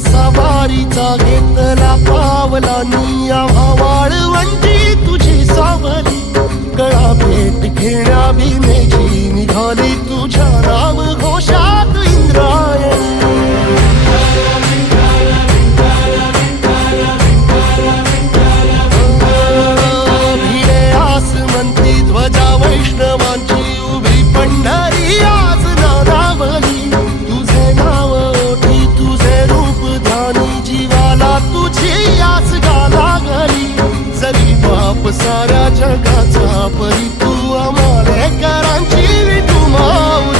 सवारीचा घेतला पावलांनी आम्हा वाळवंटी तुझी सावली गळा भेट घेण्या भीमेची निघाली तुझ्या नाम घोषात इंद्रायणी भिडे आसमंती ध्वजा वैष्णवांची उभी पंढरी आज नानावली तुझे नाव ओठी तुझे रूप ध्यानी जीवाला तुझी आस गाला गली जरी बाप साऱ्या जगाचा परी तू आम्हाले करांची विठू माऊली